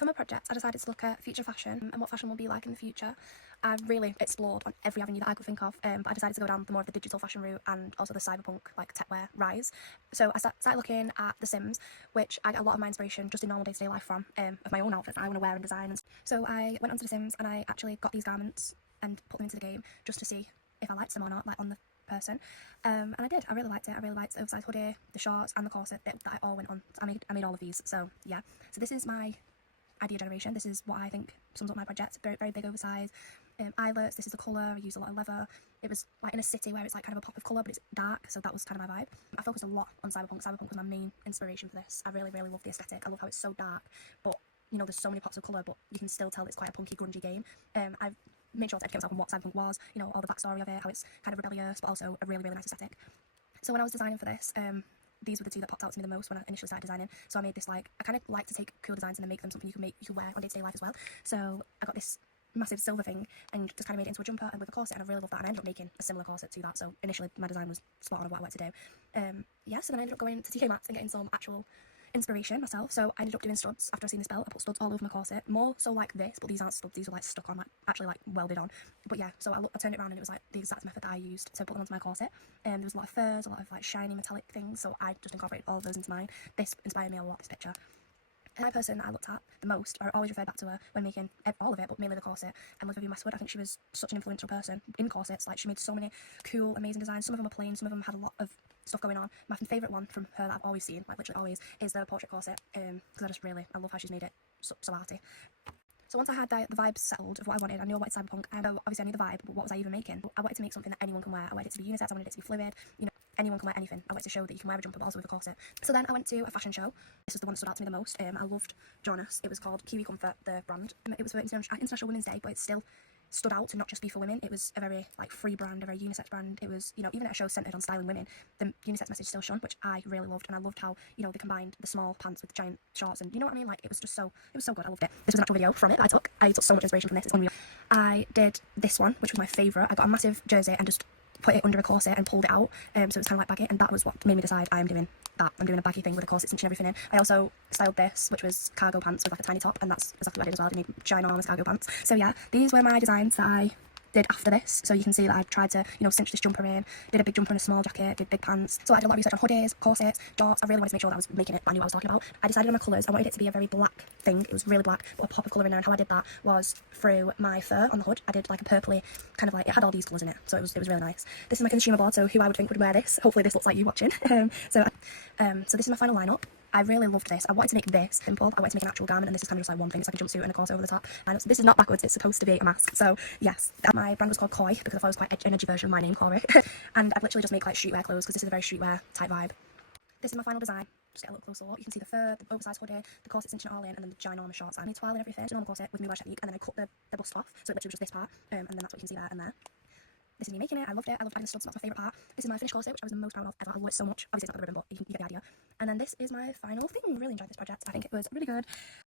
For my project, I decided to look at future fashion and what fashion will be like in the future. I really explored on every avenue that I could think of, but I decided to go down the more of the digital fashion route and also the cyberpunk, like techwear rise. So I started looking at The Sims, which I get a lot of my inspiration just in normal day-to-day life from, of my own outfits that I want to wear and design. So I went onto The Sims and I actually got these garments and put them into the game just to see if I liked them or not, like on the person. And I did. I really liked it. I really liked the oversized hoodie, the shorts and the corset that I all went on. I made all of these. So yeah. So this is my idea generation. This is what I think sums up my project. Very, very big oversized eyelets. This is the colour. I used a lot of leather. It was like in a city where it's like kind of a pop of colour, but it's dark, so that was kind of my vibe. I focused a lot on cyberpunk. Cyberpunk was my main inspiration for this. I really, really love the aesthetic. I love how it's so dark, but you know, there's so many pops of colour, but you can still tell it's quite a punky, grungy game. I've made sure to educate myself on what cyberpunk was, you know, all the backstory of it, how it's kind of rebellious, but also a really, really nice aesthetic. So when I was designing for this, these were the two that popped out to me the most when I initially started designing. So I made this, like, I kind of like to take cool designs and then make them something you can wear on day-to-day life as well. So I got this massive silver thing and just kind of made it into a jumper and with a corset, and I really love that, and I ended up making a similar corset to that. So initially my design was spot on of what I wanted to do. Yeah, so then I ended up going to TK Maxx and getting some actual inspiration myself. So I ended up doing studs. After I seen this belt, I put studs all over my corset, more so like this, but these aren't studs, these are like stuck on, like actually like welded on. But yeah, so I turned it around and it was like the exact method that I used to put them onto my corset. There was a lot of furs, a lot of like shiny metallic things, so I just incorporated all of those into mine. This inspired me a lot, this picture. And my person that I looked at the most, or always referred back to her when making all of it, but mainly the corset, and was Vivienne Westwood. I think she was such an influential person in corsets. Like, she made so many cool, amazing designs. Some of them are plain, some of them had a lot of stuff going on. My favourite one from her that I've always seen, like literally always, is the portrait corset, because I love how she's made it so arty. So once I had the vibes settled of what I wanted, I knew I wanted cyberpunk, and obviously I knew the vibe, but what was I even making? I wanted to make something that anyone can wear. I wanted it to be unisex, I wanted it to be fluid, you know, anyone can wear anything. I wanted to show that you can wear a jumper but also with a corset. So then I went to a fashion show. This was the one that stood out to me the most. I loved Jonas. It was called Kiwi Comfort, the brand. It was for International Women's Day, but it still stood out to not just be for women. It was a very like free brand, a very unisex brand. It was, you know, even at a show centered on styling women, the unisex message still shone, which I really loved. And I loved how, you know, they combined the small pants with the giant shorts, and you know what I mean? Like, it was so good. I loved it. This was an actual video from it that I took so much inspiration from this. It's unreal. I did this one, which was my favourite. I got a massive jersey and just put it under a corset and pulled it out, so it was kind of like baggy, and that was what made me decide I'm doing that. I'm doing a baggy thing with a corset cinch and everything in. I also styled this, which was cargo pants with like a tiny top, and that's exactly what I did as well. I didn't need ginormous cargo pants. So yeah, these were my designs that I did after this. So you can see that I tried to, you know, cinch this jumper in, did a big jumper and a small jacket, did big pants. So I did a lot of research on hoodies, corsets, jorts. I really wanted to make sure that I was making it, but I knew what I was talking about. I decided on my colours. I wanted it to be a very black thing. It was really black, but a pop of colour in there. And how I did that was through my fur on the hood. I did like a purpley, kind of like, it had all these colours in it, so it was really nice. This is my consumer board, so who I would think would wear this. Hopefully this looks like you watching. So this is my final lineup. I really loved this. I wanted to make this simple. I wanted to make an actual garment, and this is kind of just like one thing. It's like a jumpsuit and a corset over the top. And this is not backwards. It's supposed to be a mask. So yes, my brand was called Kori because I thought it was quite an edgy version of my name, Kori. And I've literally just made like streetwear clothes because this is a very streetwear type vibe. This is my final design. Just get a little closer look. You can see the fur, the oversized hoodie, the corset cinching it all in, and then the ginormous shorts. I made twirl and everything. It's a normal corset with new technique, and then I cut the bust off, so it literally was just this part, and then that's what you can see there and there. This is me making it. I loved it. I loved adding the studs. That's my favourite part. This is my finished corset, which I was the most proud of ever. I love it so much. Obviously, it's not got the ribbon, but you get the idea. And then this is my final thing. I really enjoyed this project. I think it was really good.